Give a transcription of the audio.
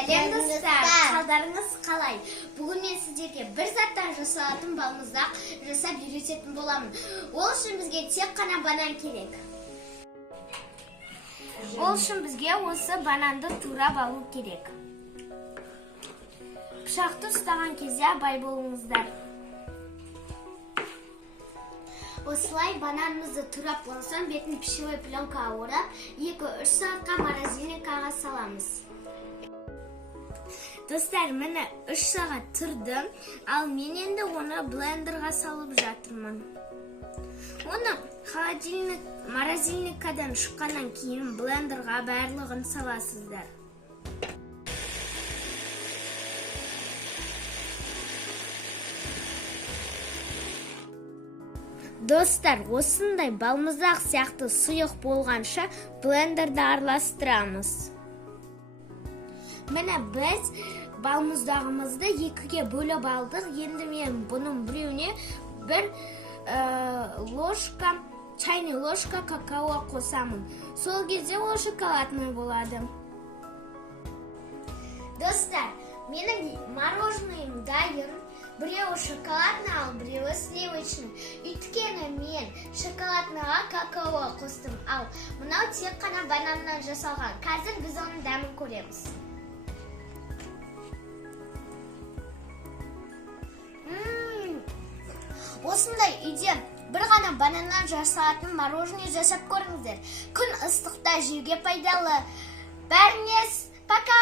Сәлем достар, қалдарыңыз қалай? Бүгін мен сіздерге бір заттан жасалатын балмұздақ жасап үйрететін боламын. Ол үшін бізге тек қана банан керек. Ол үшін бізге осы бананды турап алу керек. Пышақты ұстаған кезде абай болыңыздар. Осылай бананымызды турап болған соң бетін пищевой пленкаға орап, 2-3 сағатқа морозильникаға саламыз. Достар, мені 3 сағат тұрдым, ал мен енді оны блендерға салып жатырмын. Оны морозильникадан шыққаннан кейін блендерға барлығын саласыздар. Достар, осындай балмұздақ сияқты сұйық болғанша блендерді араластырамыз. Міне біз балмұздағымызды 2-ге бөліп алдық. Енді мен бұның біреуіне бір чайный ложка какао қосамын. Сол кезде ол шоколадный болады. Достар, менің мороженыйым дайын. Біреуі шоколадный, ал біреуі сливочный. Өйткені мен шоколадныйға какао қостым, ал мынау тек қана бананнан жасалған. Қазір біз оның дәмін көреміз. Осындай үйде бір ғана бананнан жасалатын мороженое жасап көріңіздер. Күн ыстықта жеуге пайдалы. Бәріңіз пока!